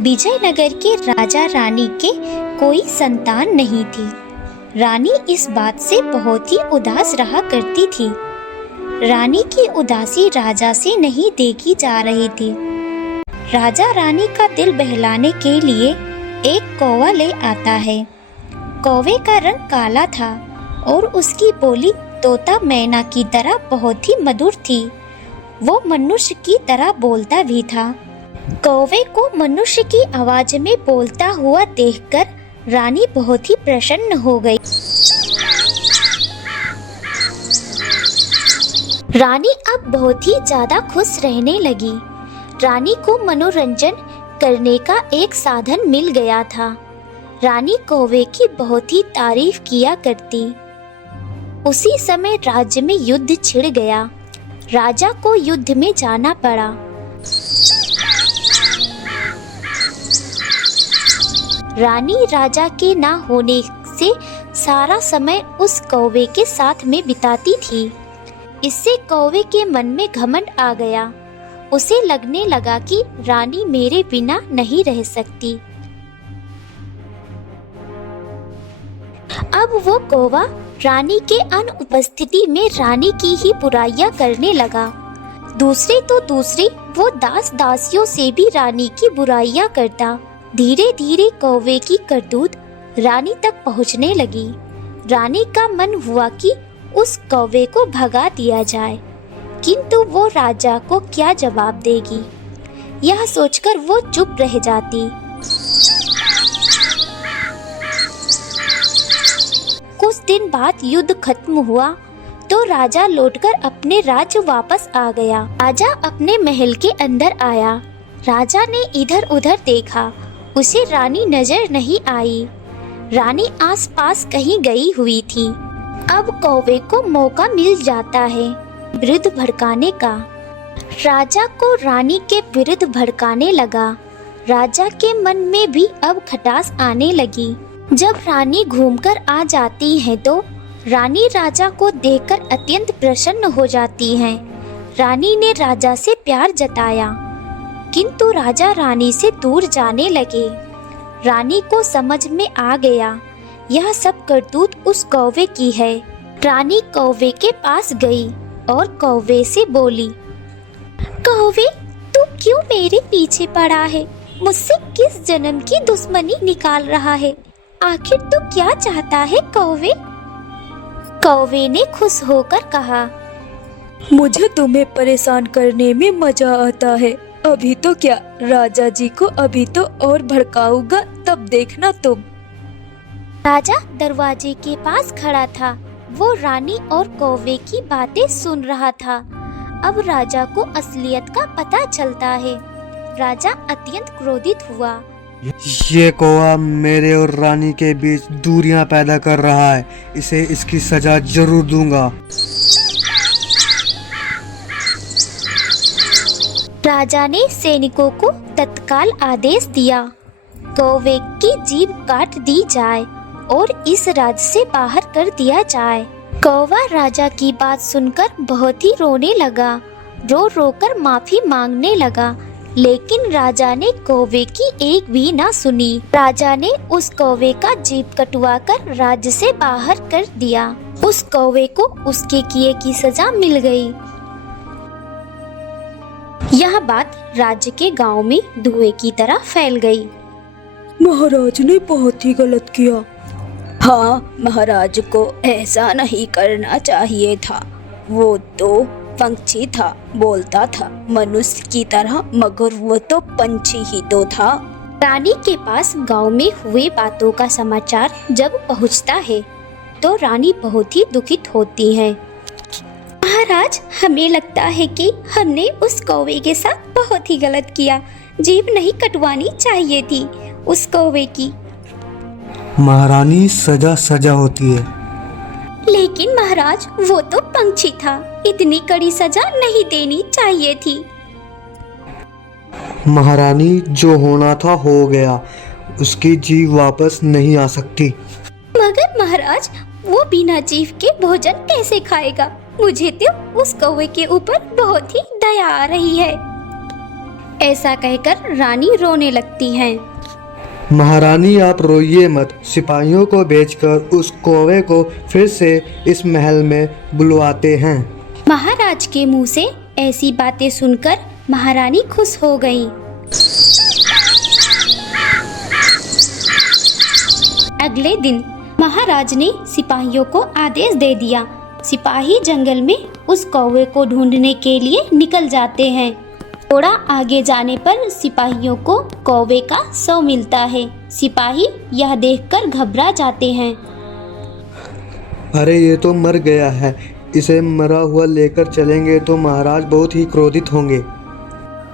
विजयनगर के राजा रानी के कोई संतान नहीं थी। रानी इस बात से बहुत ही उदास रहा करती थी। रानी की उदासी राजा से नहीं देखी जा रही थी। राजा रानी का दिल बहलाने के लिए एक कौवा ले आता है। कौवे का रंग काला था और उसकी बोली तोता मैना की तरह बहुत ही मधुर थी। वो मनुष्य की तरह बोलता भी था। कौवे को मनुष्य की आवाज में बोलता हुआ देखकर रानी बहुत ही प्रसन्न हो गई। रानी अब बहुत ही ज्यादा खुश रहने लगी। रानी को मनोरंजन करने का एक साधन मिल गया था। रानी कौवे की बहुत ही तारीफ किया करती। उसी समय राज्य में युद्ध छिड़ गया। राजा को युद्ध में जाना पड़ा। रानी राजा के ना होने से सारा समय उस कौवे के साथ में बिताती थी। इससे कौवे के मन में घमंड आ गया। उसे लगने लगा कि रानी मेरे बिना नहीं रह सकती। अब वो कौवा रानी के अनुपस्थिति में रानी की ही बुराइयां करने लगा। दूसरे तो दूसरे वो दास दासियों से भी रानी की बुराइयां करता। धीरे धीरे कौवे की करतूत रानी तक पहुंचने लगी। रानी का मन हुआ कि उस कौवे को भगा दिया जाए, किंतु वो राजा को क्या जवाब देगी, यह सोचकर वो चुप रह जाती। कुछ दिन बाद युद्ध खत्म हुआ तो राजा लौटकर अपने राज्य वापस आ गया। राजा अपने महल के अंदर आया। राजा ने इधर उधर देखा, उसे रानी नजर नहीं आई। रानी आसपास कहीं गई हुई थी। अब कौवे को मौका मिल जाता है विरुद्ध भड़काने का। राजा को रानी के विरुद्ध भड़काने लगा। राजा के मन में भी अब खटास आने लगी। जब रानी घूमकर आ जाती है तो रानी राजा को देखकर अत्यंत प्रसन्न हो जाती हैं। रानी ने राजा से प्यार जताया, किंतु राजा रानी से दूर जाने लगे। रानी को समझ में आ गया यह सब करतूत उस कौवे की है। रानी कौवे के पास गई और कौवे से बोली, कौवे, तू क्यों मेरे पीछे पड़ा है? मुझसे किस जन्म की दुश्मनी निकाल रहा है? आखिर तू क्या चाहता है कौवे? कौवे ने खुश होकर कहा, मुझे तुम्हें परेशान करने में मजा आता है। अभी तो क्या, राजा जी को अभी तो और भड़काऊंगा, तब देखना तुम। राजा दरवाजे के पास खड़ा था। वो रानी और कौवे की बातें सुन रहा था। अब राजा को असलियत का पता चलता है। राजा अत्यंत क्रोधित हुआ। ये कौवा मेरे और रानी के बीच दूरियां पैदा कर रहा है। इसे इसकी सजा जरूर दूंगा। राजा ने सैनिकों को तत्काल आदेश दिया, कौवे की जीभ काट दी जाए और इस राज्य से बाहर कर दिया जाए। कौवा राजा की बात सुनकर बहुत ही रोने लगा। रो रो कर माफी मांगने लगा, लेकिन राजा ने कौवे की एक भी ना सुनी। राजा ने उस कौवे का जीभ कटवाकर राज्य से बाहर कर दिया। उस कौवे को उसके किए की सजा मिल गई। यह बात राज्य के गांव में धुएं की तरह फैल गई। महाराज ने बहुत ही गलत किया। हाँ, महाराज को ऐसा नहीं करना चाहिए था। वो तो पंछी था, बोलता था मनुष्य की तरह, मगर वो तो पंछी ही तो था। रानी के पास गांव में हुए बातों का समाचार जब पहुंचता है तो रानी बहुत ही दुखित होती है। महाराज, हमें लगता है कि हमने उस कौवे के साथ बहुत ही गलत किया। जीभ नहीं कटवानी चाहिए थी उस कौवे की। महारानी, सजा सजा होती है। लेकिन महाराज, वो तो पंछी था, इतनी कड़ी सजा नहीं देनी चाहिए थी। महारानी, जो होना था हो गया, उसकी जीभ वापस नहीं आ सकती। मगर महाराज, वो बिना जीभ के भोजन कैसे खाएगा? मुझे तो उस कौवे के ऊपर बहुत ही दया आ रही है। ऐसा कहकर रानी रोने लगती हैं। महारानी आप रोइए मत, सिपाहियों को भेजकर उस कौवे को फिर से इस महल में बुलवाते हैं। महाराज के मुंह से ऐसी बातें सुनकर महारानी खुश हो गईं। अगले दिन महाराज ने सिपाहियों को आदेश दे दिया। सिपाही जंगल में उस कौवे को ढूंढने के लिए निकल जाते हैं। थोड़ा आगे जाने पर सिपाहियों को कौवे का शव मिलता है। सिपाही यह देखकर घबरा जाते हैं। अरे ये तो मर गया है, इसे मरा हुआ लेकर चलेंगे तो महाराज बहुत ही क्रोधित होंगे।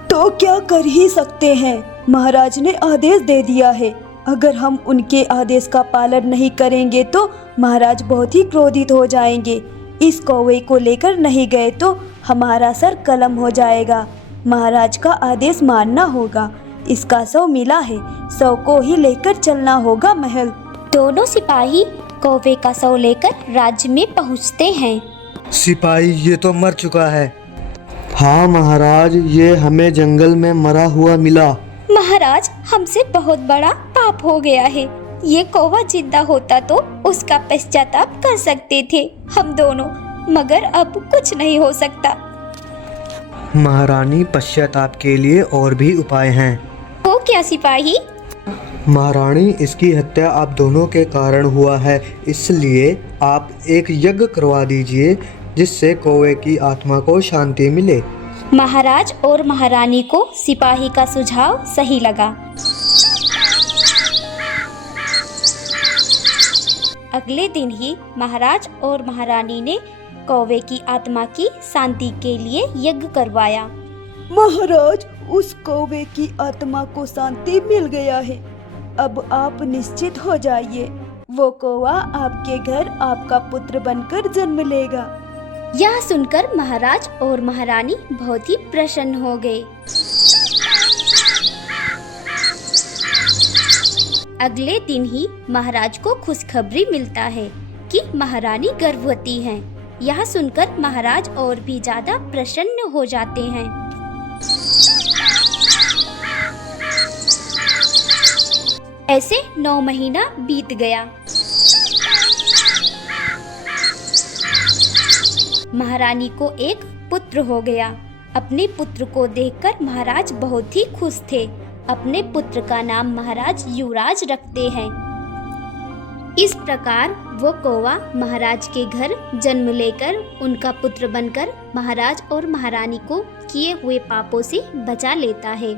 तो क्या कर ही सकते हैं, महाराज ने आदेश दे दिया है। अगर हम उनके आदेश का पालन नहीं करेंगे तो महाराज बहुत ही क्रोधित हो जाएंगे। इस कौवे को लेकर नहीं गए तो हमारा सर कलम हो जाएगा। महाराज का आदेश मानना होगा। इसका शव मिला है, शव को ही लेकर चलना होगा महल। दोनों सिपाही कौवे का शव लेकर राज्य में पहुंचते हैं। सिपाही ये तो मर चुका है। हाँ महाराज, ये हमें जंगल में मरा हुआ मिला। महाराज, हमसे बहुत बड़ा पाप हो गया है। ये कौवा जिंदा होता तो उसका पश्चाताप कर सकते थे हम दोनों, मगर अब कुछ नहीं हो सकता। महारानी, पश्चाताप के लिए और भी उपाय हैं। वो क्या सिपाही? महारानी, इसकी हत्या आप दोनों के कारण हुआ है, इसलिए आप एक यज्ञ करवा दीजिए जिससे कौवे की आत्मा को शांति मिले। महाराज और महारानी को सिपाही का सुझाव सही लगा। अगले दिन ही महाराज और महारानी ने कौवे की आत्मा की शांति के लिए यज्ञ करवाया। महाराज, उस कौवे की आत्मा को शांति मिल गया है। अब आप निश्चित हो जाइए, वो कौवा आपके घर आपका पुत्र बनकर जन्म लेगा। यह सुनकर महाराज और महारानी बहुत ही प्रसन्न हो गए। अगले दिन ही महाराज को खुशखबरी मिलता है कि महारानी गर्भवती हैं। यह सुनकर महाराज और भी ज्यादा प्रसन्न हो जाते हैं। ऐसे 9 महीना बीत गया। महारानी को एक पुत्र हो गया। अपने पुत्र को देखकर महाराज बहुत ही खुश थे। अपने पुत्र का नाम महाराज युवराज रखते हैं। इस प्रकार वो कौवा महाराज के घर जन्म लेकर उनका पुत्र बनकर महाराज और महारानी को किए हुए पापों से बचा लेता है।